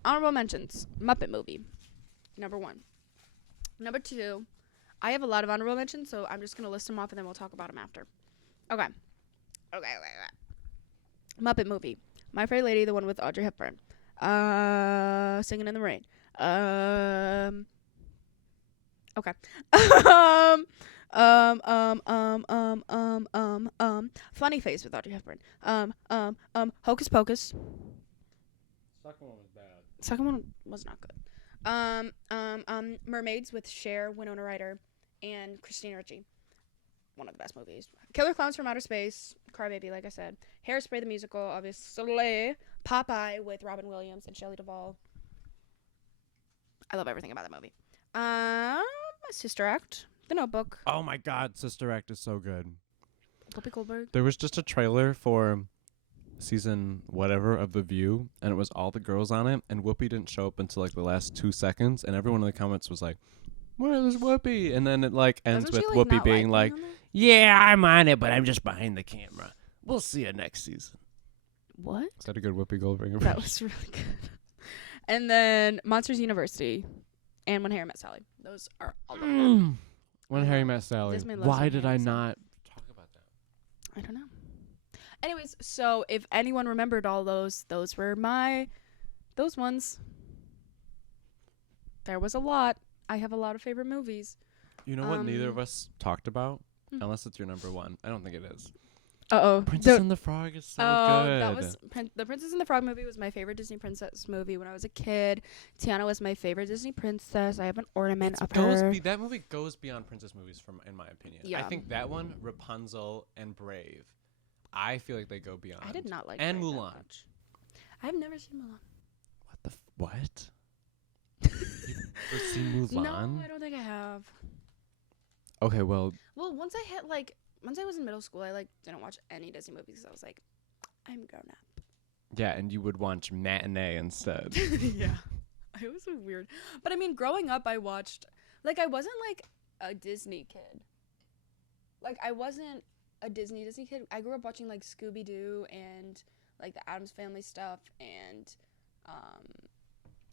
Honorable mentions. Muppet movie. Number 1. Number 2. I have a lot of honorable mentions, so I'm just gonna list them off and then we'll talk about them after. Okay. Muppet movie. My Fair Lady, the one with Audrey Hepburn. Singing in the Rain. Okay. Funny Face with Audrey Hepburn. Hocus Pocus. Second one was bad. Second one was not good. Mermaids with Cher, Winona Ryder, and Christina Ricci. One of the best movies. Killer Clowns from Outer Space, Crybaby, like I said. Hairspray the musical, obviously. Popeye with Robin Williams and Shelley Duvall. I love everything about that movie. Sister Act, The Notebook, Oh, my God. Sister Act is so good. Whoopi Goldberg. There was just a trailer for season whatever of The View, and it was all the girls on it, and Whoopi didn't show up until like the last 2 seconds, and everyone in the comments was like, where's Whoopi? And then it like ends Doesn't with she, Whoopi not being like, being on there? yeah, I'm on it, but I'm just behind the camera. We'll see you next season. What? Is that a good Whoopi Goldberg That impression? was really good. And then Monsters University and When Harry Met Sally. Those are all of them. When Harry Met Sally. Disney loves Why When did Harry I Met Sally. not talk about that? I don't know. Anyways, so if anyone remembered all those were those ones. There was a lot. I have a lot of favorite movies. You know what neither of us talked about? Hmm. Unless it's your number one. I don't think it is. Uh-oh. Princess and the Frog is so good. That was the Princess and the Frog movie was my favorite Disney princess movie when I was a kid. Tiana was my favorite Disney princess. I have an ornament of her. That movie goes beyond princess movies, in my opinion. I Yeah. think that one, Rapunzel and Brave, I feel like they go beyond. I did not like And Brave that Mulan. much. I've never seen Mulan. What? You've never seen Mulan? No, I don't think I have. Okay, well, Well, once I was in middle school, I didn't watch any Disney movies because I was like, I'm grown up. yeah, and you would watch Matinee instead. Yeah. It was so weird. But I mean, growing up, I watched, I wasn't a Disney kid. I wasn't a Disney kid. I grew up watching Scooby-Doo and the Addams Family stuff and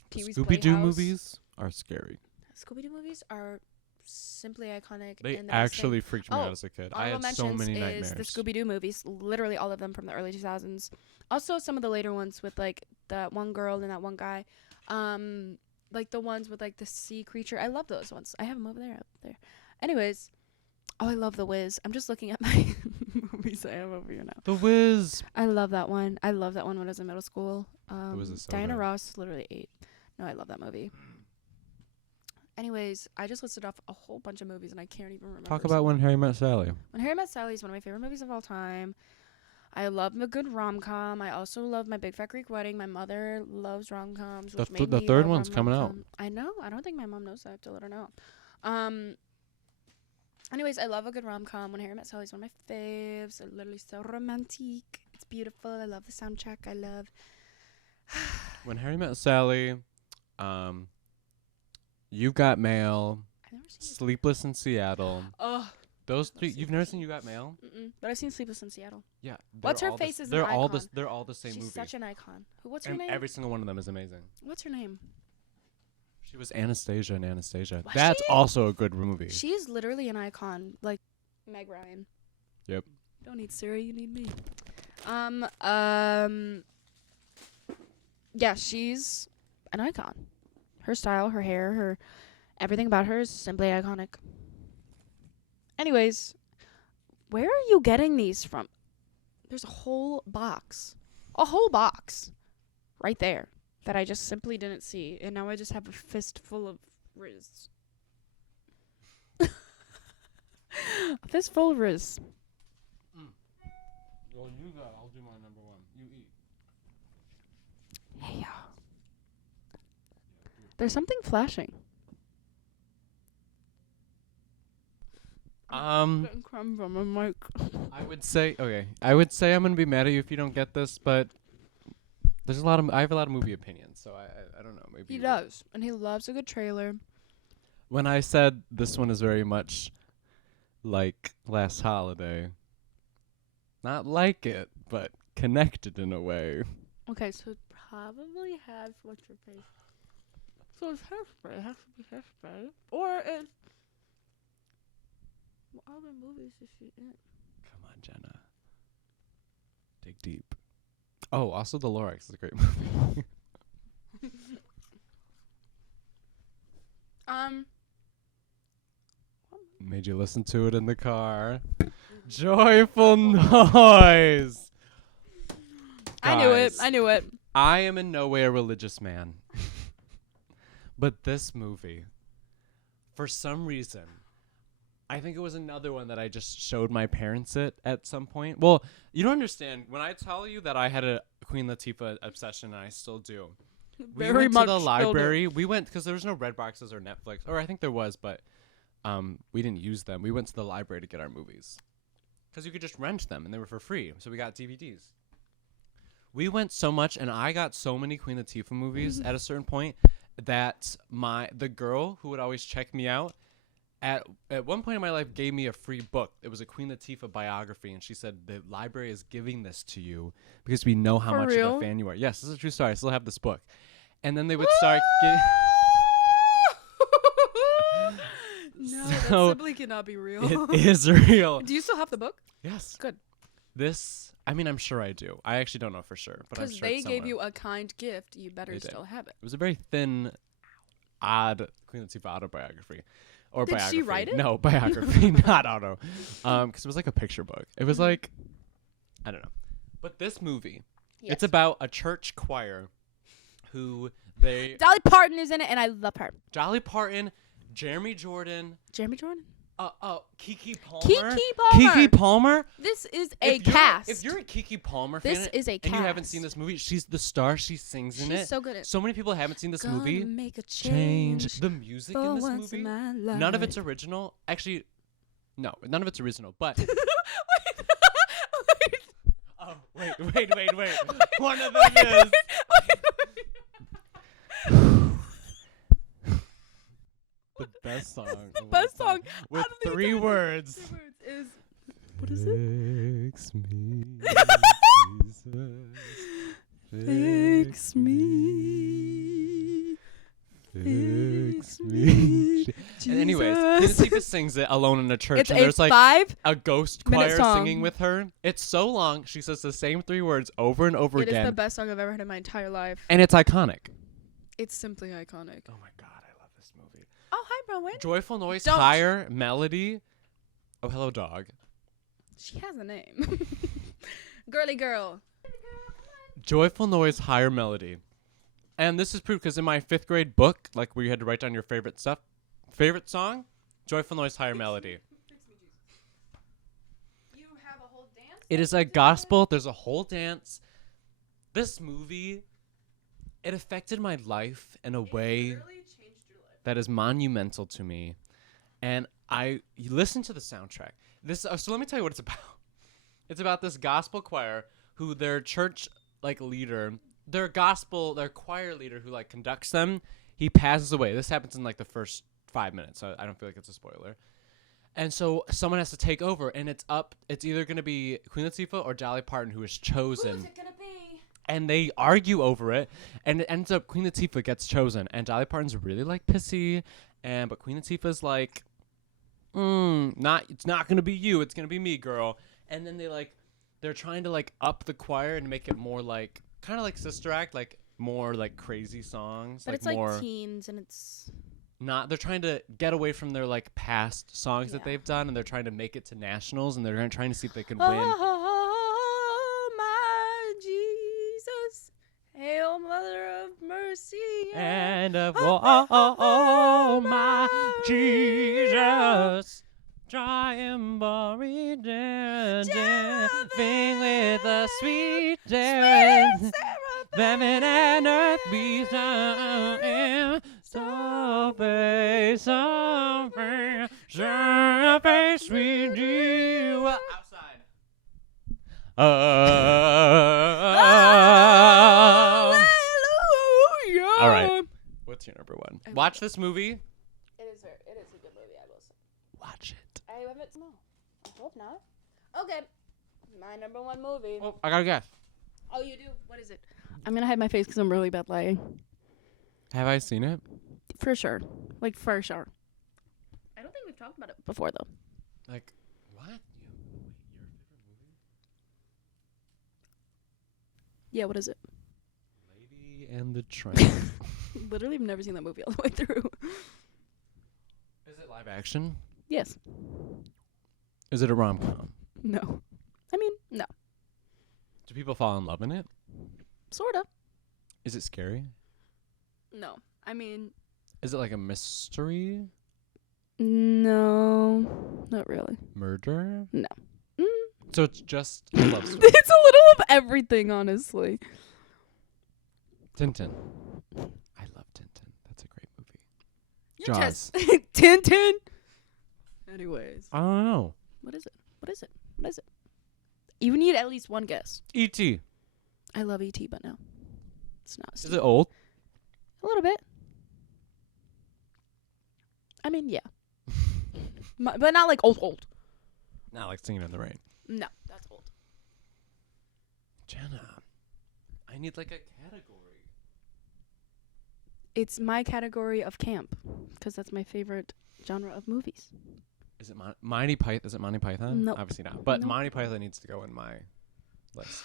Pee-wee's Scooby-Doo Playhouse. movies are scary. Scooby-Doo movies are simply iconic. They and the best thing. actually freaked me out as a kid. I Honorable had so mentions many is nightmares. the Scooby-Doo movies, literally all of them from the early 2000s. Also, some of the later ones with that one girl and that one guy, the ones with the sea creature. I love those ones. I have them over there. Anyways, I love The Wiz. I'm just looking at my movies I have over here now. The Wiz. I love that one. I love that one when I was in middle school. Wiz is so Diana good. Ross, literally 8. No, I love that movie. Anyways, I just listed off a whole bunch of movies and I can't even remember. Talk some about of When them. Harry Met Sally. When Harry Met Sally is one of my favorite movies of all time. I love a good rom-com. I also love My Big Fat Greek Wedding. My mother loves rom-coms. The Which made the me third love one's coming out. rom-com. I know. I don't think my mom knows that. I have to let her know. Anyways, I love a good rom-com. When Harry Met Sally is one of my faves. They're literally so romantic. It's beautiful. I love the soundtrack. I love... When Harry Met Sally, You Got Mail, I've never seen it. Sleepless in Seattle. Oh. Those I've three. seen You've never Sleepless seen You Got Mail? Mm-mm. But I've seen Sleepless in Seattle. Yeah. What's they're her all the face s- is an they're all icon. They're all the same She's movie. such an icon. What's her And name? every single one of them is amazing. What's her name? She was Anastasia in Anastasia. Was That's she? also a good movie. She is literally an icon. Like Meg Ryan. Yep. Don't need Sarah, you need me. Yeah, she's an icon. Her style, her hair, her everything about her is simply iconic. Anyways, where are you getting these from? There's a whole box. A whole box. Right there. That I just simply didn't see. And now I just have a fistful of Riz. A fistful of Riz. Well, you got. I'll do my number one. You eat. There's something flashing. Getting crumbs on my mic. I would say I'm gonna be mad at you if you don't get this, but I have a lot of movie opinions, so I don't know. Maybe He you does, and he loves a good trailer. When I said this one is very much like Last Holiday, not like it, but connected in a way. Okay, so it probably has what's your face. So it's Hairspray. It has to be Hairspray, or it's. What other movies is she in? Come on, Jennah. Dig deep. Oh, also The Lorax is a great movie. Made you listen to it in the car. Joyful noise. I knew it. Guys, I knew it. I am in no way a religious man. But this movie, for some reason, I think it was another one that I just showed my parents it at some point. Well, you don't understand. When I tell you that I had a Queen Latifah obsession, and I still do. We Very went to much the still do. library. We went because there was no Redboxes or Netflix, or I think there was, but we didn't use them. We went to the library to get our movies because you could just rent them and they were for free. So we got DVDs. We went so much, and I got so many Queen Latifah movies at a certain point that the girl who would always check me out at one point in my life gave me a free book. It was a Queen Latifah biography, and she said the library is giving this to you because we know how For much real? of a fan you are. Yes, this is a true story. I still have this book. And then they would start getting... No, So, that simply cannot be real. It is real. Do you still have the book? Yes. Good. I'm sure I do. I actually don't know for sure, but I'm Because sure they it's gave somewhere. you a kind gift. You better They did. still have it. It was a very thin, odd Queen Latifah autobiography. Or Did she biography. write it? No, biography, not auto. Because it was like a picture book. It was like, I don't know. But this movie, it's about a church choir who they... Dolly Parton is in it, and I love her. Dolly Parton, Jeremy Jordan, Jeremy Jordan? Kiki Palmer. Kiki Palmer. Kiki Palmer. This is If a you're- cast. If you're a Kiki Palmer This fan is a and you haven't cast. seen this movie, she's the star. She sings in it. She's so good at So many people haven't seen this Gonna movie. make a Change. change The music for in this once movie, in my none of life. it's original. Actually, no, none of it's original. But oh, wait. One of them is. The best song. The best song with out of the 3 entire- words. 3 words is. What is it? Fix me, Fix me. Fix me. And anyways, Queen Latifah sings it alone in a church, It's and a there's like 5. a ghost minute choir song. singing with her. It's so long. She says the same 3 words over and over It is again. the best song I've ever heard in my entire life. And it's iconic. It's simply iconic. Oh my god, I love this movie. Oh, hi, Rowan. Joyful noise, Don't. higher melody. Oh, hello, dog. She has a name. Girly girl. Joyful noise, higher melody. And this is proof because in my 5th grade book, like where you had to write down your favorite stuff, favorite song, joyful noise, higher melody. You have a whole dance? It is a gospel. There's a whole dance. This movie, it affected my life in a way that is monumental to me. And you listen to the soundtrack. So let me tell you what it's about. It's about this gospel choir who their church leader, their choir leader who conducts them, he passes away. This happens in the first 5 minutes. So I don't feel like it's a spoiler. And so someone has to take over, and it's either going to be Queen Latifah or Dolly Parton who is chosen. Who's it gonna be? And they argue over it, and it ends up Queen Latifah gets chosen, and Dolly Parton's really pissy, but Queen Latifah's like, it's not gonna be you, it's gonna be me, girl. And then they're trying to up the choir and make it more kind of like Sister Act, more crazy songs, But it's more teens and it's. not. They're trying to get away from their past songs that Yeah. they've done, and they're trying to make it to nationals, and they're trying to see if they can win. Oh, my Jesus. Hail, Mother of Mercy. And of oh my Jesus, triumph redemption, with a sweet heaven and earth be him. So your number one. I Watch love this movie. It is a good movie, I will say. Watch it. I haven't. No, I hope not. Okay, my number one movie. Oh, I got to guess. Oh, you do? What is it? I'm gonna hide my face because I'm really bad lying. Have I seen it? For sure. Like, for sure. I don't think we've talked about it before, though. Like, what? Yeah, what is it? Lady and the Tramp. Literally, I've never seen that movie all the way through. Is it live action? Yes. Is it a rom-com? No. I mean, no. Do people fall in love in it? Sort of. Is it scary? No. I mean, Is it like a mystery? no. Not really. Murder? Mm. So it's just a love story. It's a little of everything, honestly. Tintin. I love Tintin. That's a great movie. You're Jaws. just Tintin. Anyways, I don't know. what is it? What is it? What is it? You need at least one guess. E.T. I love E.T., but no. It's not. Is it old? A little bit. I mean, yeah. But not like old. Not like Singing in the Rain. No, that's old. Jennah. I need like a category. It's my category of camp because that's my favorite genre of movies. Is it Monty Python? Is it Monty Python? Nope. Obviously not. But Nope. Monty Python needs to go in my list.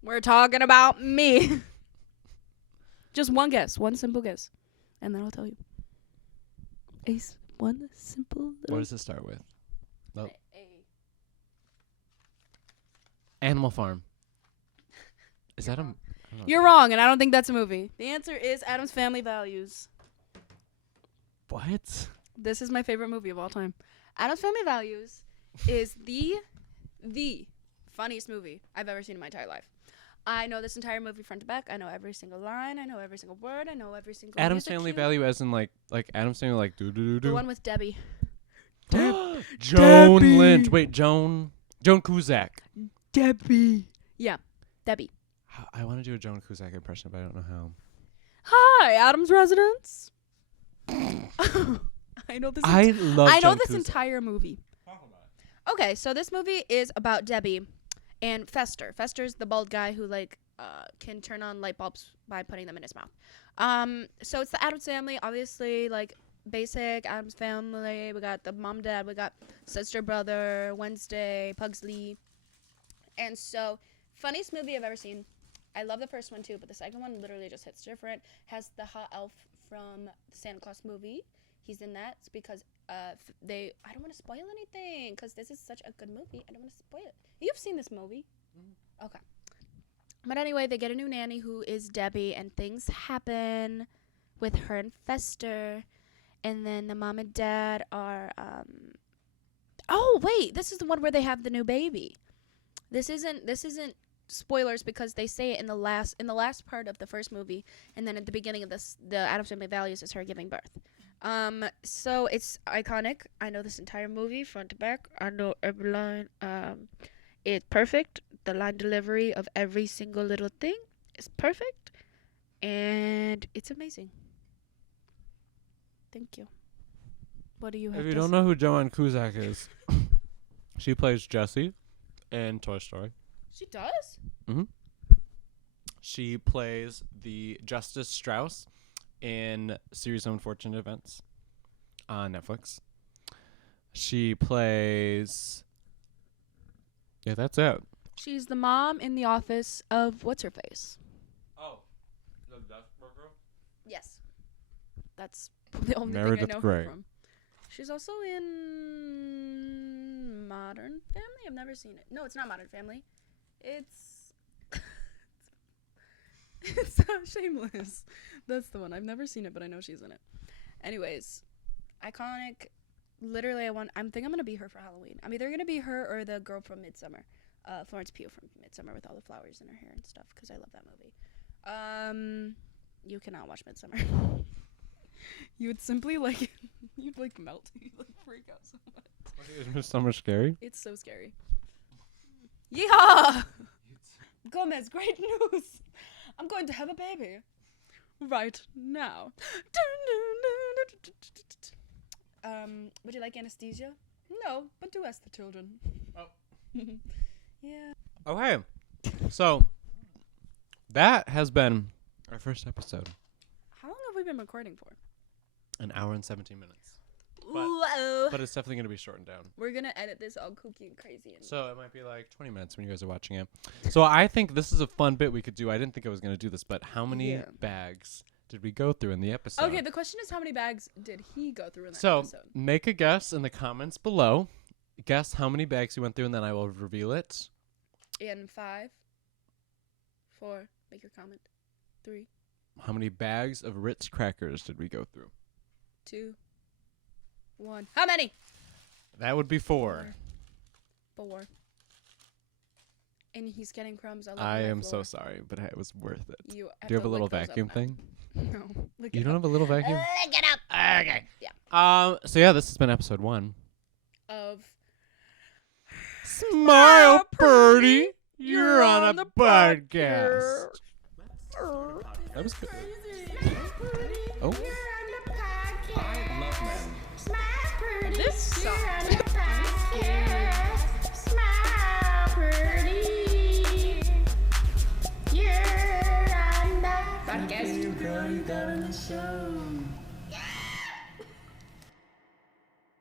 We're talking about me. Just one guess, one simple guess, and then I'll tell you. Ace, one simple little. What does it start with? Nope. Animal Farm. Is that a? I don't know. You're wrong, and I don't think that's a movie. The answer is Addams Family Values. What? This is my favorite movie of all time. Addams Family Values is the funniest movie I've ever seen in my entire life. I know this entire movie front to back. I know every single line. I know every single word. I know every single Addams music Family cue. Value, as in like Addams Family, like do do do do. The one with Debbie. Joan Debbie. Lynch. Wait, Joan Cusack. Debbie. Yeah, Debbie. I want to do a Joan Cusack impression, but I don't know how. Hi, Adams residents. I know this. I love. I know Joan this Cusack. entire movie. Okay, so this movie is about Debbie and Fester. Fester's the bald guy who can turn on light bulbs by putting them in his mouth. So it's the Addams Family, obviously, like basic Addams Family. We got the mom, dad. We got sister, brother, Wednesday, Pugsley, and so funniest movie I've ever seen. I love the first one too, but the second one literally just hits different. Has the hot elf from the Santa Claus movie. He's in that. It's because I don't want to spoil anything because this is such a good movie. I don't want to spoil it. You've seen this movie. Mm-hmm. Okay. But anyway, they get a new nanny who is Debbie, and things happen with her and Fester. And then the mom and dad are oh, wait, this is the one where they have the new baby. This isn't spoilers because they say it in the last part of the first movie, and then at the beginning of this, the Addams Family Values is her giving birth. So it's iconic. I know this entire movie front to back. I know every line. It's perfect. The line delivery of every single little thing is perfect, and it's amazing. Thank you. What do you have? If you to don't know who Joan Cusack is, she plays Jessie in Toy Story. She does? She plays the Justice Strauss in Series of Unfortunate Events on Netflix. She plays... Yeah, that's it. She's the mom in the office of what's-her-face. Oh, the Death Burger? Yes. That's the only Meredith thing I know Grey. her from. She's also in Modern Family. I've never seen it. No, it's not Modern Family. It's it's Shameless. That's the one. I've never seen it, but I know she's in it. Anyways, iconic. Literally, I'm gonna be her for Halloween. I'm either gonna be her or the girl from Midsummer, Florence Pugh from Midsummer with all the flowers in her hair and stuff, because I love that movie. You cannot watch Midsummer. You would simply you'd melt. You'd freak out so much. Is Midsummer scary? It's so scary. Yeehaw! Gomez, great news! I'm going to have a baby. right now. Would you like anesthesia? No, but do ask the children. Oh. Yeah. Okay. So that has been our first episode. How long have we been recording for? An hour and 17 minutes. Whoa. But it's definitely going to be shortened down. We're going to edit this all kooky and crazy. So it might be like 20 minutes when you guys are watching it. So I think this is a fun bit we could do. I didn't think I was going to do this, but how many bags did we go through in the episode? Okay, the question is how many bags did he go through in that So episode? make a guess in the comments below. Guess how many bags he went through, and then I will reveal it. In 5, 4, make your comment. 3, How many bags of Ritz crackers did we go through? 2, 1. How many? That would be 4. 4. And he's getting crumbs all over I my am so floor. sorry, but it was worth it. You Do you have to a little lick those up vacuum now. thing? No. Lick You it don't up. have a little vacuum? Lick it up. Okay. Yeah. So yeah, this has been episode 1. Of Smile, Purrdy. You're You're on on a the podcast. Let's start a podcast. That was good. I Oh. love men. this song. Smile Purrdy. You're on the Podcast. Girl, you got in the show.